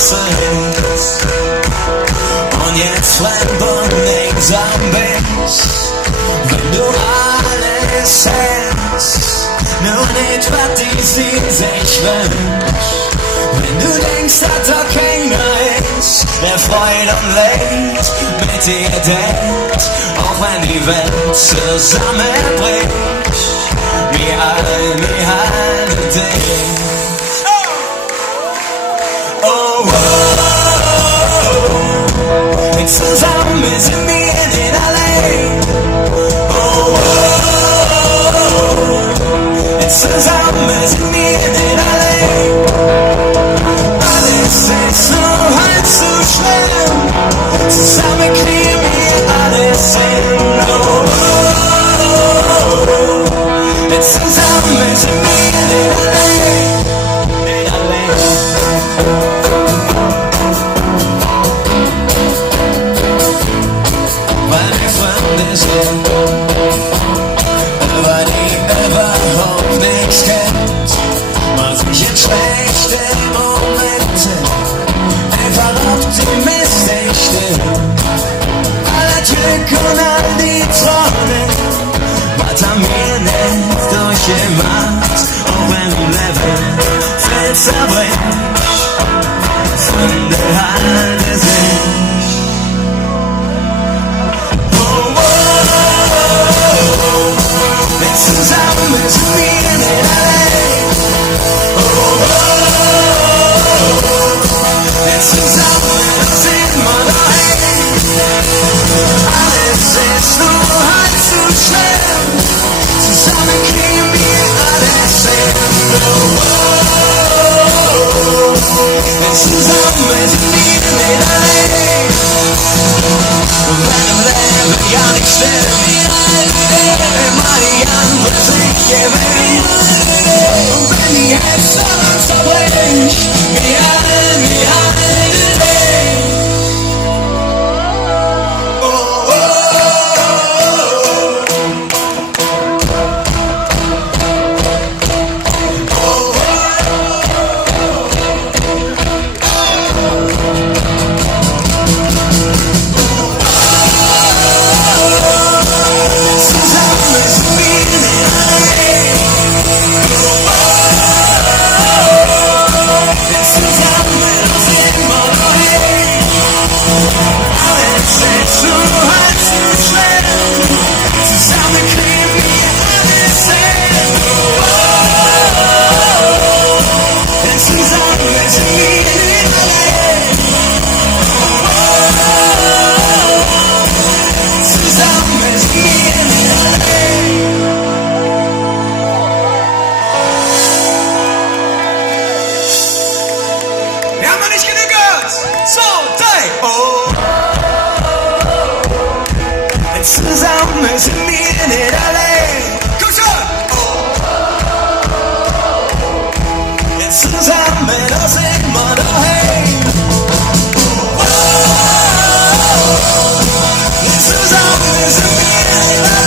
Straße ist und jetzt fremd und einsam bist, wenn du alles hältst, nur nicht, was die sie sich wünscht. Wenn du denkst, dass da keiner ist, der Freude und Leid mit dir denkt, auch wenn die Welt zusammenbricht, wir halten dich. Oh, oh, oh, und zusammen sind wir nicht allein. Oh, oh, oh, und zusammen sind wir nicht allein. Alles ist nur halb so schlimm, zusammen kriegen wir alles hin. Oh, oh, oh, und zusammen sind wir nicht allein, nicht allein. Weil wir Freunde sind, weil die überhaupt nichts kennt, was mich in schlechten Momenten einfach optimistisch stimmt. Aller Glück und all die Träume, was haben wir nicht durchgemacht, auch wenn im Leben viel zerbricht, Sünde halte sich. Zusammen sind wir nicht allein. Oh, oh, oh. Zusammen sind wir noch ein. Alles ist nur halb so schlimm. Zusammen kriegen wir alles hin. Oh, oh, oh. Zusammen sind wir nicht allein. Und wenn im Leben ja nicht stimmt, immer die andere sich gewinnt. Und wenn die Hälfte uns zerbricht, wir halten dich. Oh, oh, zusammen sind wir nicht allein. Komm schon! Jetzt zusammen, da sind wir daheim. Jetzt zusammen sind wir nicht allein.